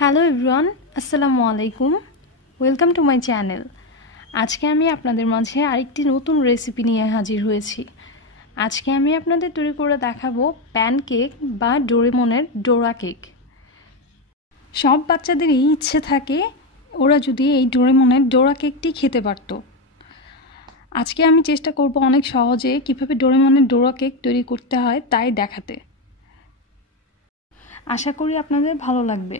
Hello everyone, আসসালামু আলাইকুম। Welcome to my channel আজকে আমি আপনাদের মাঝে আরেকটি নতুন রেসিপি নিয়ে হাজির হয়েছি। আজকে আমি আপনাদের তৈরি করে দেখাবো প্যান কেক বা ডোরেমনের ডোরা কেক সব বাচ্চাদেরই ইচ্ছে থাকে ওরা যদি এই ডোরেমনের ডোরা কেকটি খেতে পারতো। আজকে আমি চেষ্টা করব অনেক সহজে কীভাবে ডোরেমনের ডোরা কেক তৈরি করতে হয় তাই দেখাতে। আশা করি আপনাদের ভালো লাগবে।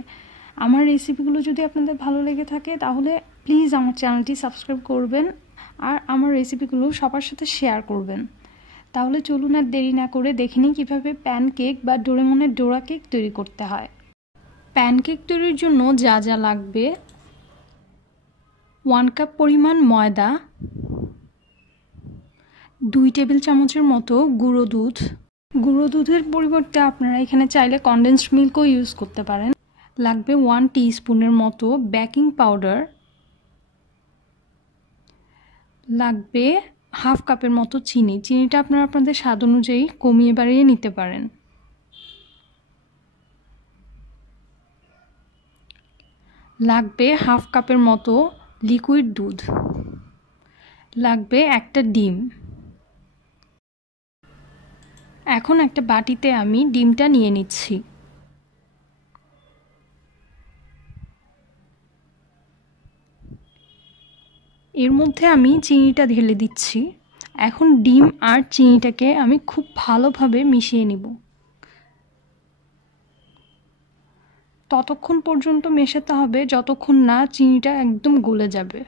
আমার রেসিপিগুলো যদি আপনাদের ভালো লেগে থাকে, তাহলে প্লিজ আমার চ্যানেলটি সাবস্ক্রাইব করবেন আর আমার রেসিপিগুলো সবার সাথে শেয়ার করবেন। তাহলে চলুন আর দেরি না করে দেখে নিই কীভাবে প্যানকেক বা ডোরেমনের ডোরা কেক তৈরি করতে হয়। প্যানকেক তৈরির জন্য যা যা লাগবে ওয়ান কাপ পরিমাণ ময়দা, দুই টেবিল চামচের মতো গুঁড়ো দুধ। গুঁড়ো দুধের পরিবর্তে আপনারা এখানে চাইলে কনডেন্সড মিল্কও ইউজ করতে পারেন। লাগবে ওয়ান স্পুনের মতো বেকিং পাউডার লাগবে হাফ কাপের মতো চিনি। চিনিটা আপনারা আপনাদের স্বাদ অনুযায়ী কমিয়ে বাড়িয়ে নিতে পারেন। লাগবে হাফ কাপের মতো লিকুইড দুধ। লাগবে একটা ডিম। এখন একটা বাটিতে আমি ডিমটা নিয়ে নিচ্ছি। এর মধ্যে আমি চিনিটা ঢেলে দিচ্ছি। এখন ডিম আর চিনিটাকে আমি খুব ভালোভাবে মিশিয়ে নিব। ততক্ষণ পর্যন্ত মেশাতে হবে, যতক্ষণ না চিনিটা একদম গলে যাবে।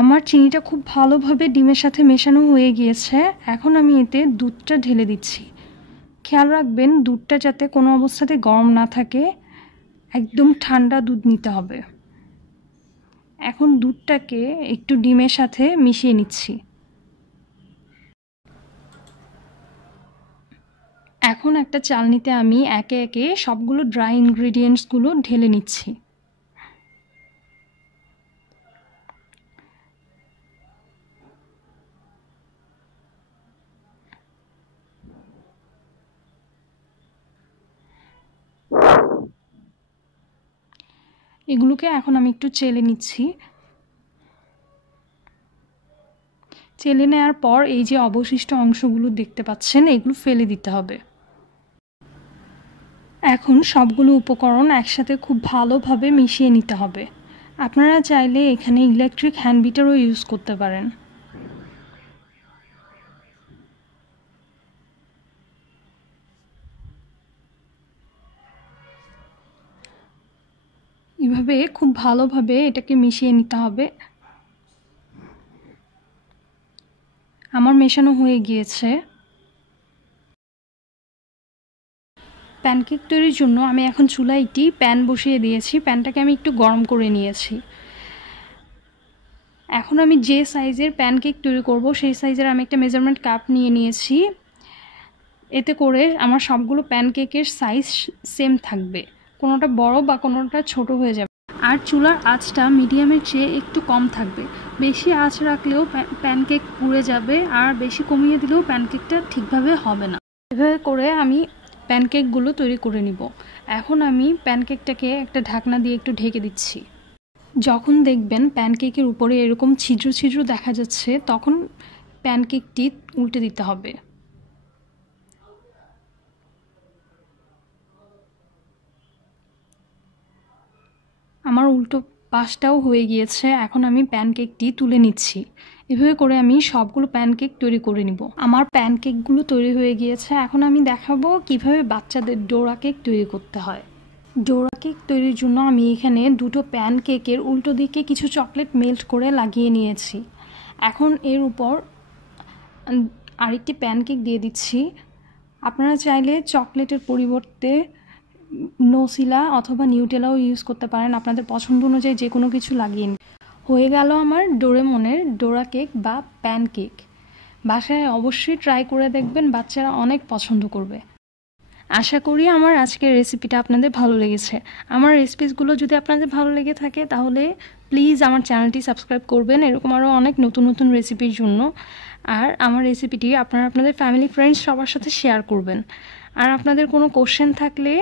আমার চিনিটা খুব ভালোভাবে ডিমের সাথে মেশানো হয়ে গিয়েছে। এখন আমি এতে দুধটা ঢেলে দিচ্ছি। খেয়াল রাখবেন, দুধটা যাতে কোনো অবস্থাতে গরম না থাকে, একদম ঠান্ডা দুধ নিতে হবে। এখন দুধটাকে একটু ডিমের সাথে মিশিয়ে নিচ্ছি। এখন একটা চালনিতে আমি একে একে সবগুলো ড্রাই ইনগ্রিডিয়েন্টসগুলো ঢেলে নিচ্ছি। এগুলোকে এখন আমি একটু চেলে নিচ্ছি। চেলে নেওয়ার পর এই যে অবশিষ্ট অংশগুলো দেখতে পাচ্ছেন, এগুলো ফেলে দিতে হবে। এখন সবগুলো উপকরণ একসাথে খুব ভালোভাবে মিশিয়ে নিতে হবে। আপনারা চাইলে এখানে ইলেকট্রিক হ্যান্ড বিটারও ইউজ করতে পারেন। এভাবে খুব ভালোভাবে এটাকে মিশিয়ে নিতে হবে। আমার মেশানো হয়ে গিয়েছে। প্যানকেক তৈরির জন্য আমি এখন চুলায় একটি প্যান বসিয়ে দিয়েছি। প্যানটাকে আমি একটু গরম করে নিয়েছি। এখন আমি যে সাইজের প্যানকেক তৈরি করব, সেই সাইজের আমি একটা মেজারমেন্ট কাপ নিয়ে নিয়েছি। এতে করে আমার সবগুলো প্যানকেকের সাইজ সেম থাকবে। কোনোটা বড় বা কোনোটা ছোট হয়ে যাবে। আর চুলার আঁচটা মিডিয়ামের চেয়ে একটু কম থাকবে। বেশি আঁচ রাখলেও প্যানকেক পুড়ে যাবে আর বেশি কমিয়ে দিলেও প্যানকেকটা ঠিকভাবে হবে না। এভাবে করে আমি প্যানকেকগুলো তৈরি করে নিব। এখন আমি প্যানকেকটাকে একটা ঢাকনা দিয়ে একটু ঢেকে দিচ্ছি। যখন দেখবেন প্যানকেকের উপরে এরকম ছিদ্র ছিদ্র দেখা যাচ্ছে, তখন প্যানকেকটি উল্টে দিতে হবে। আমার উল্টো পাশটাও হয়ে গিয়েছে, এখন আমি প্যানকেকটি তুলে নিচ্ছি। এভাবে করে আমি সবগুলো প্যানকেক তৈরি করে নিব। আমার প্যানকেকগুলো তৈরি হয়ে গিয়েছে, এখন আমি দেখাবো কীভাবে বাচ্চাদের ডোরা কেক তৈরি করতে হয়। ডোরা কেক তৈরির জন্য আমি এখানে দুটো প্যানকেকের উল্টো দিকে কিছু চকলেট মেল্ট করে লাগিয়ে নিয়েছি। এখন এর উপর আরেকটি প্যানকেক দিয়ে দিচ্ছি। আপনারা চাইলে চকলেটের পরিবর্তে নোসিলা অথবা নিউটেলাও ইউজ করতে পারেন। আপনাদের পছন্দ অনুযায়ী যে কোনো কিছু লাগিয়ে নিন। হয়ে গেল আমার ডোরেমনের ডোরা কেক বা প্যান কেক বাসায় অবশ্যই ট্রাই করে দেখবেন, বাচ্চারা অনেক পছন্দ করবে। আশা করি আমার আজকের রেসিপিটা আপনাদের ভালো লেগেছে। আমার রেসিপিসগুলো যদি আপনাদের ভালো লেগে থাকে, তাহলে প্লিজ আমার চ্যানেলটি সাবস্ক্রাইব করবেন। এরকম আরও অনেক নতুন নতুন রেসিপির জন্য। আর আমার রেসিপিটি আপনারা আপনাদের ফ্যামিলি ফ্রেন্ডস সবার সাথে শেয়ার করবেন। আর আপনাদের কোনো কোশ্চেন থাকলে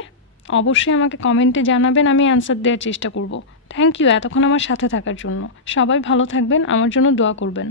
অবশ্যই আমাকে কমেন্টে জানাবেন, আমি অ্যান্সার দেওয়ার চেষ্টা করব। থ্যাংক ইউ এতক্ষণ আমার সাথে থাকার জন্য। সবাই ভালো থাকবেন, আমার জন্য দোয়া করবেন।